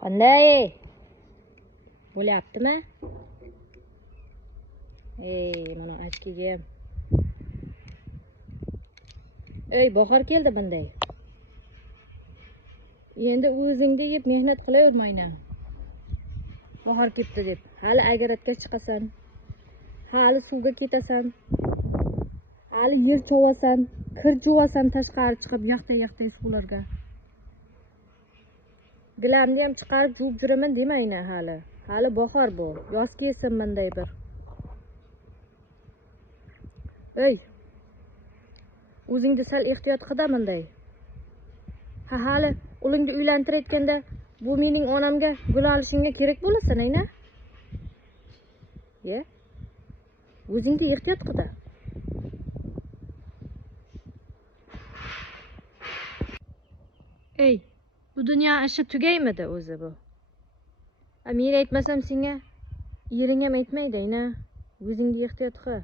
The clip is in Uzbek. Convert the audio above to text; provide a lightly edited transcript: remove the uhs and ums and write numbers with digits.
Qanday? Bo'lyaptimi? Mana achkigim. Bahor keldi bunday. Endi o'zingda yeb mehnat qilavermayna. Bahor ketdi deb. Hali agaratga chiqasan. Hali suvga ketasan. Hali yer chovasan, kir chovasan tashqari chiqib yaqtay suvlarga. Gilamni ham chiqarib juvib juraman demayna hali. Hali bahor bu. Yoz kelsin bunday bir. O'zingda sal ehtiyot qilda bunday. Hali o'lingni uylantirayotganda bu mening onamga gul olishingga kerak bo'lasan, ayna? O'zingda ehtiyot qilda. Bu dunyo ishi tugaymidi o'zi bu? Men aytmasam senga, ering ham aytmaydi, ayna. O'zingga ehtiyot qil.